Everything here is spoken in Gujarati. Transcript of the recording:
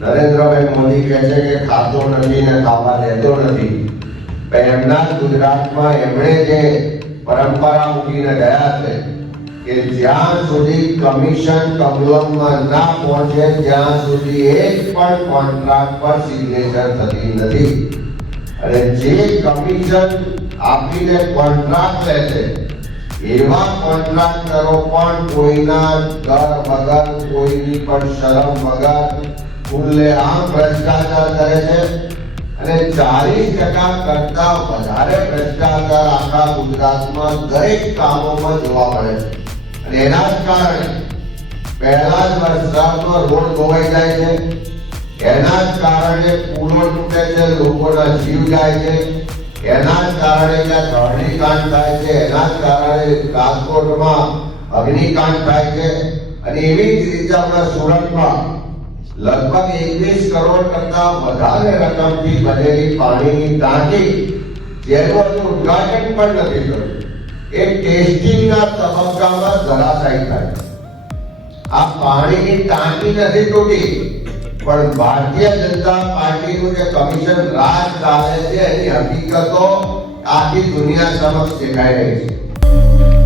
નરેન્દ્રભાઈ મોદી કહે છે કે ખાતો નથી ને ખાવા દેતો નથી, પણ એમના ગુજરાતમાં એમણે જે પરંપરા મૂકીને ગયા છે કે જ્યાં સુધી કમિશન કબલમમાં ના પહોંચે ત્યાં સુધી એક પણ કોન્ટ્રાક્ટ પર સિગ્નેચર થતી નથી. અને જે કમિશન આપીને કોન્ટ્રાક્ટ લે છે એવા કોન્ટ્રાક્ટરો પણ કોઈના ડર વગર, કોઈની પણ શરમ વગર ખુલ્લેઆમ ભ્રષ્ટાચાર કરે છે. અને 40% કરતા વધારે ભ્રષ્ટાચાર આખા ગુજરાતમાં દરેક કામોમાં જોવા મળે છે. અને એના જ કારણે પહેલા જ વર્ષનો રોડ ધોવાઈ જાય છે, એના જ કારણે પુલો તૂટે છે, લોકોના જીવ જાય છે, એના જ કારણે ત્યાં ધરણીકાંડ થાય છે, એના જ કારણે રાજકોટમાં અગ્નિકાંડ થાય છે. અને એવી જ રીતે આપણા સુરતમાં લગભગ 21 કરોડ કરતા વધારે રકમથી બનેલી પાણીની ટાંકી જેનું હજુ ઉદ્ઘાટન પણ નથી થયું, એ ટેસ્ટિંગના તબક્કામાં ધરાશાયી થાય. આ પાણીની ટાંકી નથી તૂટી, પણ ભારતીય જનતા પાર્ટીનું જે કમિશન રાજ ચાલે છે એની હકીકતો આખી દુનિયા સમક્ષ દેખાઈ રહી છે.